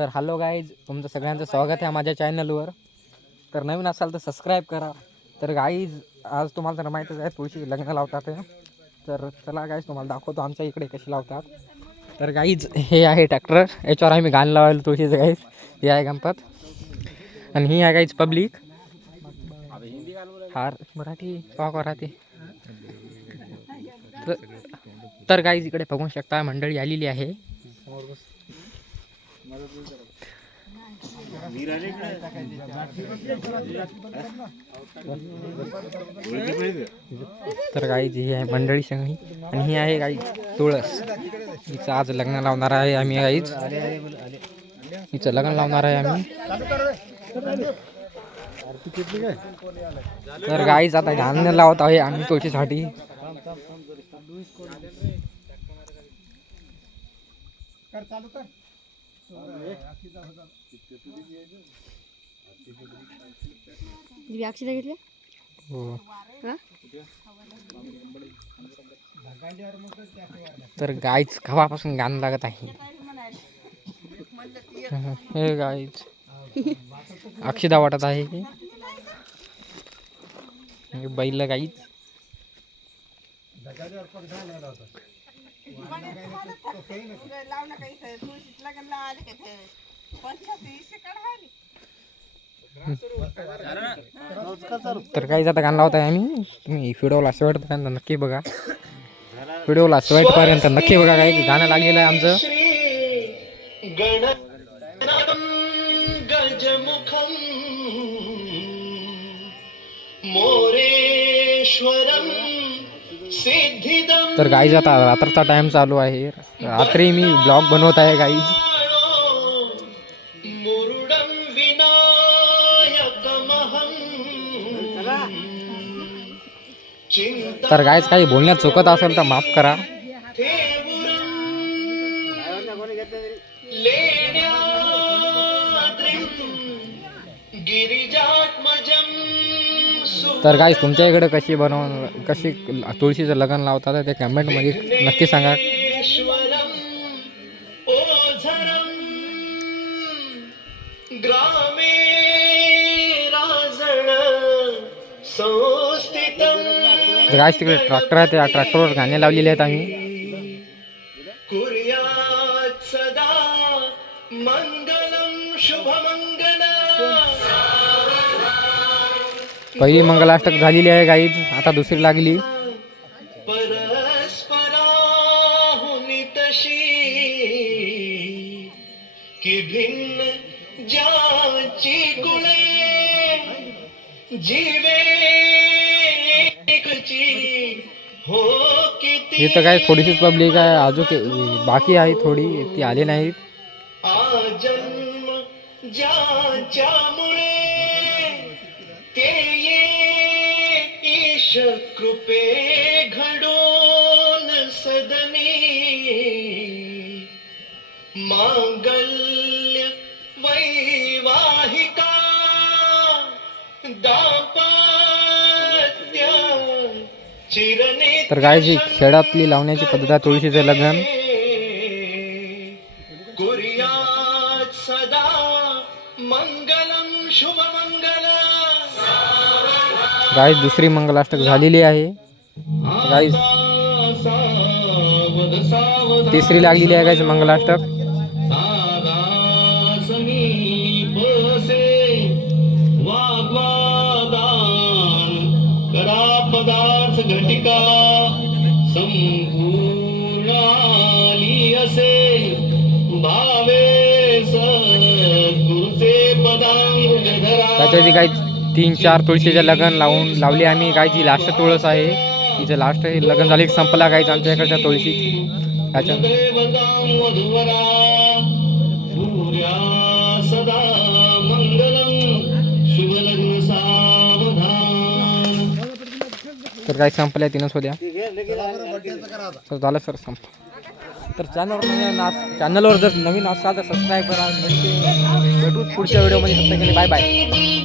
तर hello guys, तुमचं सगळ्यांचं स्वागत आहे माझ्या चॅनलवर. तर नवीन असाल तर सबस्क्राईब करा. तर गाईज, आज तुम्हाला तर माहीतच आहे तुळशी लग्न लावतात आहे. तर चला गाईज, तुम्हाला दाखवतो आमच्या इकडे कशी लावतात. तर गाईज, हे आहे ट्रॅक्टर, याच्यावर आम्ही गाणं लावायला तुळशीचं गाईज. हे आहे गणपत आणि ही आहे गाईज पब्लिक. हार मराठी पाक राहते. तर गाईज, इकडे बघू शकता मंडळी आलेली आहे. तर गाईज, ही आहे मंडळी सगळी आणि ही आहे गाईज तुळस. हिचं आज लग्न लावणार आहे आम्ही गाईज. हिचं लग्न लावणार आहे आम्ही. तर गाईज, आता गाणं लावत आहे आम्ही तुळशीसाठी. हो. तर गाईज, कवापासून गाणं लागत आहे. हे गाईज, अक्षदा वाटत आहे हे बैल गाईज. तर काहीच आता गाणं लावत आहे आम्ही. तुम्ही व्हिडिओला शेवटपर्यंत नक्की बघा. व्हिडिओला शेवटपर्यंत नक्की बघा. काही गाणं लागलेलं आहे आमचं. तर गाईज, आता रात्रचा टाइम चालू आहे. रात्री मी ब्लॉग बनवत आहे गाईज. तर गाईज, काही बोलण्यात चुकत असेल तर माफ करा. तर गाईज, तुमच्या इकडे कशी तुळशीचं लग्न लावतात ते कमेंटमध्ये नक्की सांगा. गाईज, तिकडे ट्रॅक्टर आहे, त्या ट्रॅक्टरवर गाणे लावलेले आहेत आम्ही. पहिली मंगलाष्टक झालेली आहे गाईज, आता दुसरी लागली. इथं काय थोडीशीच पब्लिक आहे, अजून बाकी आहे थोडी, ती आली नाहीत. कृपे घडोन सदनी मांगल्य वैवाहिका दाम्पत्य चिरने. तर गायची खेळातली लावण्याची पद्धत आहे तुळशीचे लग्न. कुर्यात सदा मंगलम शुभमंगल. गाईज, दुसरी मंगलाष्टक झालेली आहे. गाईज, तिसरी लागलेली आहे गाईज मंगलाष्टक. त्याच्यासाठी काही 3-4 तुळशीचे लग्न लावले आम्ही. गायची लास्ट तुळस आहे, तिचं लास्ट हे लग्न झाले संपला गायचं आमच्या इकडच्या तुळशी. तर काय संपल्या तिनंच होत्या. तर झालं सर संप. तर चॅनलवर जर नवीन असाल तर सबस्क्राईब करा. भेटू पुढच्या व्हिडिओमध्ये. Bye bye.